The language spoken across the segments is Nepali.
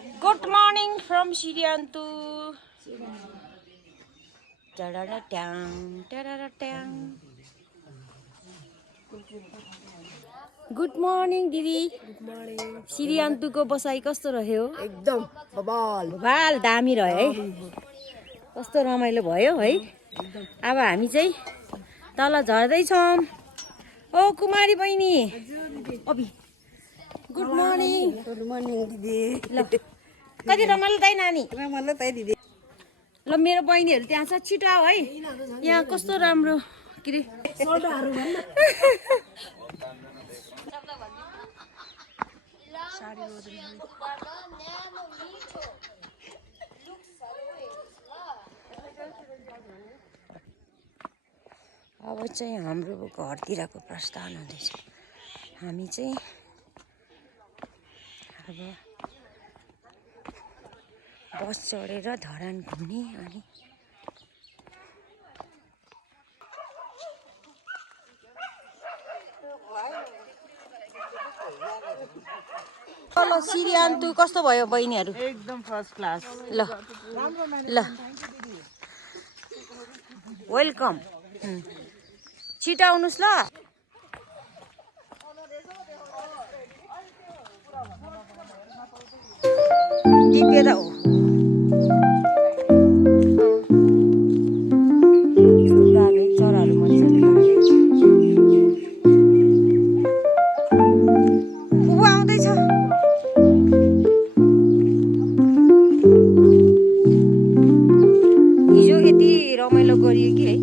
Good morning from Siriantu. Good morning दिदी. Good morning. सिरियान्तुको बसाइ कस्तो रह्यो? एकदम बबाल दामी रह्यो है. कस्तो रमाइलो भयो है. अब हामी चाहिँ तल झर्दै छौं. ओ कुमारी बहिनी. अबि. Good morning. गुड मर्निङ दिदी ल. कति रमाइलो दाइ नानी? रमाइलो त दिदी ल मेरो बहिनीहरु त्यहाँ छ छिटो आऊ है. यहाँ कस्तो राम्रो के रे सोल्डाहरु भन्न अब चाहिँ हाम्रो घरतिरको प्रस्थान हुँदैछ. हामी चाहिँ अब बस चढेर धरान घुम्ने अनि ल सिरियान्तु कस्तो भयो बहिनीहरु? एकदम फर्स्ट क्लास ल ल वेलकम. छिटो आउनुस् ल. दिव्य त हो. दामी चराहरु मजाले उ आउँदैछ. हिजो यति रमाइलो गरियो कि है.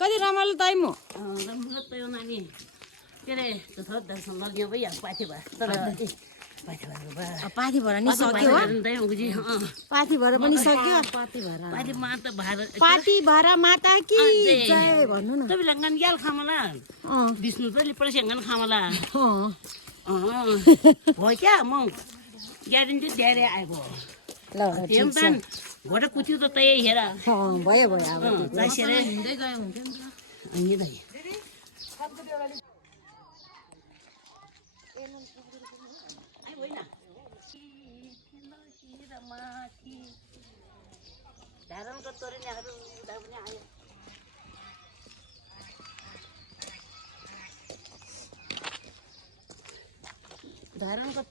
कति रमाइलो टाइम हो. पाथी भएर नि सक्यो. पाथी भएर पनि सक्यो. पाटी भएर माता कि जय भन्नु न. विष्णु पनि प्रसङ्गन खामला अँ हो क्या म ग्यारेन्टी धेरै आएको ल त्यो पनि घोडा कुच्यो त त्यही हेर भयो भयो अब चासेर हिँड्दै गयो हुन्थ्यो नि त अनि दाइ धारणको तोरिनेहरू पनि आयो. धारणको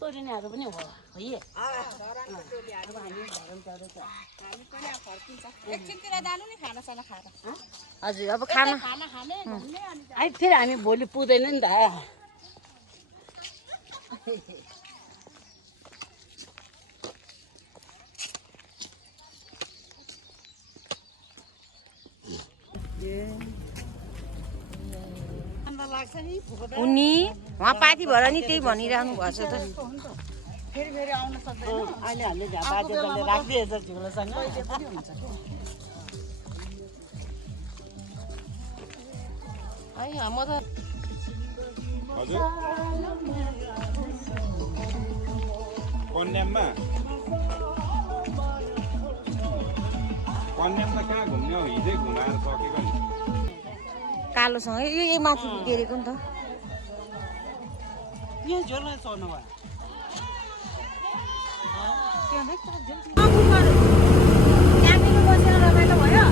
तोरिनेहरू पनि हो है. हजुर अब खाना आई फेरि हामी भोलि पुग्दैन नि त. उनी उहाँ पाथी भएर नि त्यही भनिरहनु भएको छ त. फेरि फेरि आउन सक्दैन अहिले हामीले बाजेले राखिदिएछ झुलोसँग म त हजुर कन्याममा कहाँ घुम्ने हो? हिजै घुमाएर सकेको नि. कालोसँग यो माथि बेरेको नि त. यहाँ झोलो चढ्नु भयो. त्यहाँदेखि बसेर रमाइलो भयो.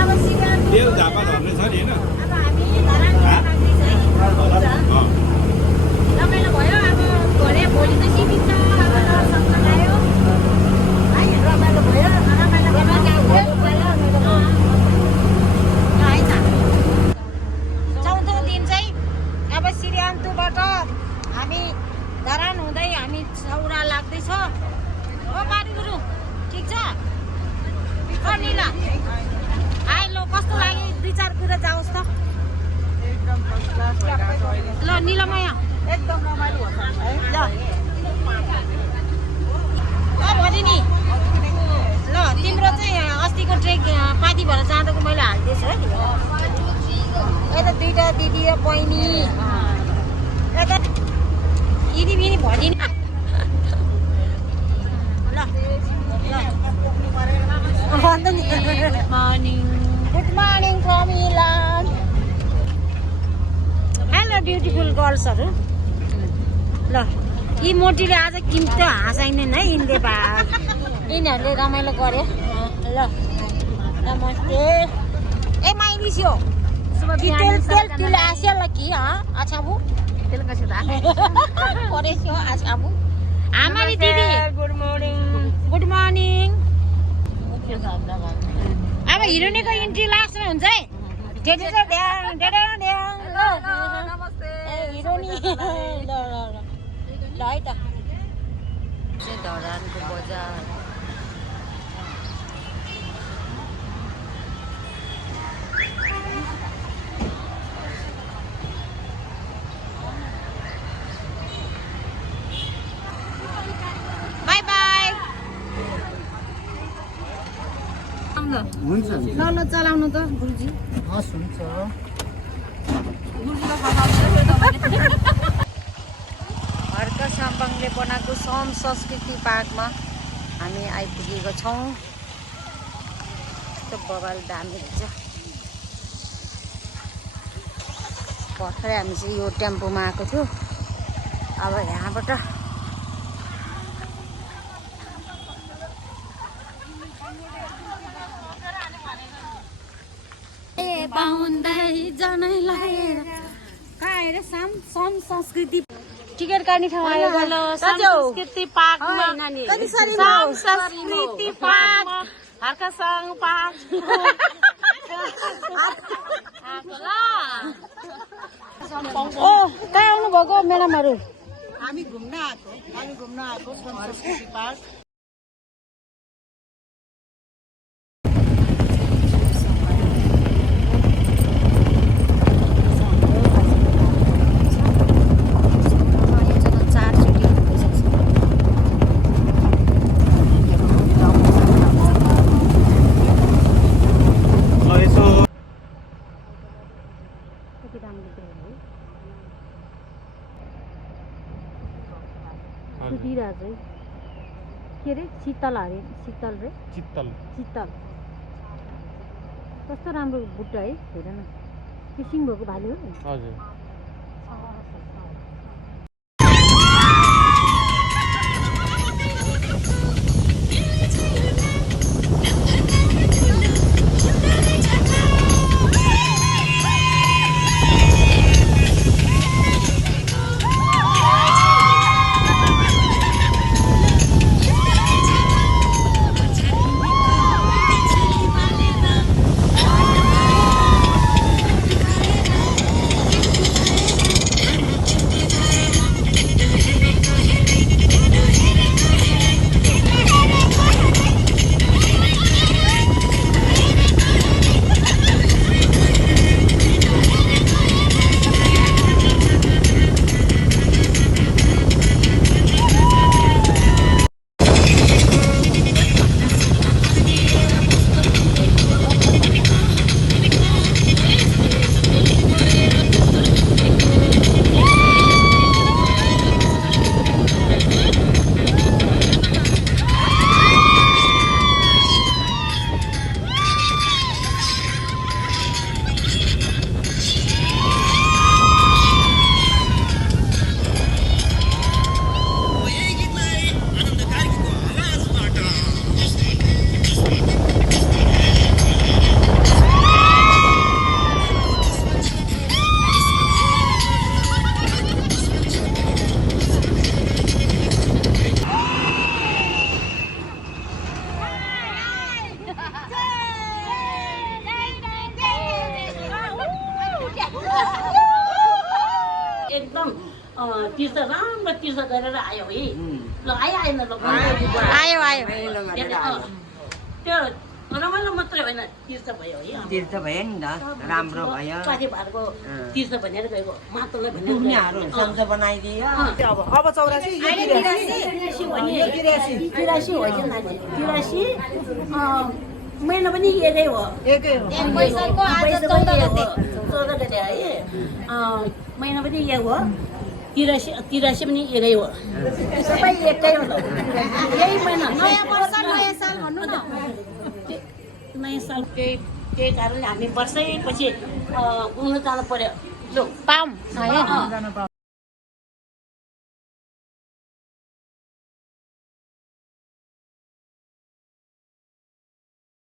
अब सिरियान्तु तेल झापा झर्ने छ नि होइन? अब हामी धरान लाग्दैछ है. रमाइलो भयो. अब भोलि त सिमिन्छ. अब दर्शनमा गयो है. रमाइलो भयो. रमाइलो भयो. है त. 14औं दिन चाहिँ अब सिरियान्तुबाट हामी धरान हुँदै हामी सौरा लाग्दैछ. हो पारी गुरु ठिक छ. निला आइ ल कस्तो लाग्यो 2-4 कुरा जाओस् त. एकदम फर्स्ट क्लास भइरहेको अहिले ल निलमाया एकदम रमाइलो हुन्छ है. ल भनिनी ल तिम्रो चाहिँ अस्तिको ट्रेक पाथी भएर जाँदाको मैले हालिदिएछु है. यता 2टा दिदी र बहिनी यता दिदी पनि भनिनी. ल ल भन्द नि गुड मर्निङ फ्रम इलान हेलो ब्युटिफुल गर्ल्सहरू ल यी मोटीले आज किम्तो हाँसाइनेन् है यिनले यिनीहरूले रमाइलो गर्यो ल नमस्ते ए माइली छियो तेल आस्यो ल कि अच्छा बु तेल कसो दा परेछ्यो अच्छा बु आमारी दिदी गुड मर्निङ अब हिरोनीको इन्ट्री लास्टमा हुन्छ है नमस्ते हिरोनी ल है त धरानको बजार ल चलाउनु त गुरुजी हस् हुन्छ हर्क साम्बाङले बनाएको सम संस्कृति पार्कमा हामी आइपुगेको छौँ यस्तो बबाल दामी रहेछ भर्खरै हामी चाहिँ यो टेम्पोमा आएको थियो अब यहाँबाट जानै लागेर कहाँ सम संस्कृति टिकट काट्ने ठाउँ आयो संस्कृति पार्कमा संस्कृति पार्क हर्कसाङ पार्क ओ कहाँ आउनु भएको म्याडमहरू हामी घुम्न आएको संस्कृति पार्क के अरे शीतल अरे शीतल रे चित्तल कस्तो राम्रो बुट्टा है हेर न किसिम भएको भाले हो हजुर तीर्थ राम्रो तीर्थ गरेर आयो है ल आएन ल आयो त्यो रमाइलो मात्रै होइन तीर्थ भयो है तीर्थ भयो नि त राम्रो भयो पाथी भारको तीर्थ भनेर गएको मातोलाई भनेर संसार बनाइदियो अब 84 महिना पनि एकै हो पैसाको आज 14 गते 14 गते है महिना पनि एक हो 83 पनि एकै हो सबै एकै हो यही महिना नयाँ वर्ष नयाँ साल भन्नु न नयाँ साल त्यही कारणले हामी वर्षैपछि घुम्न जानु पर्यो लु पाऊँ है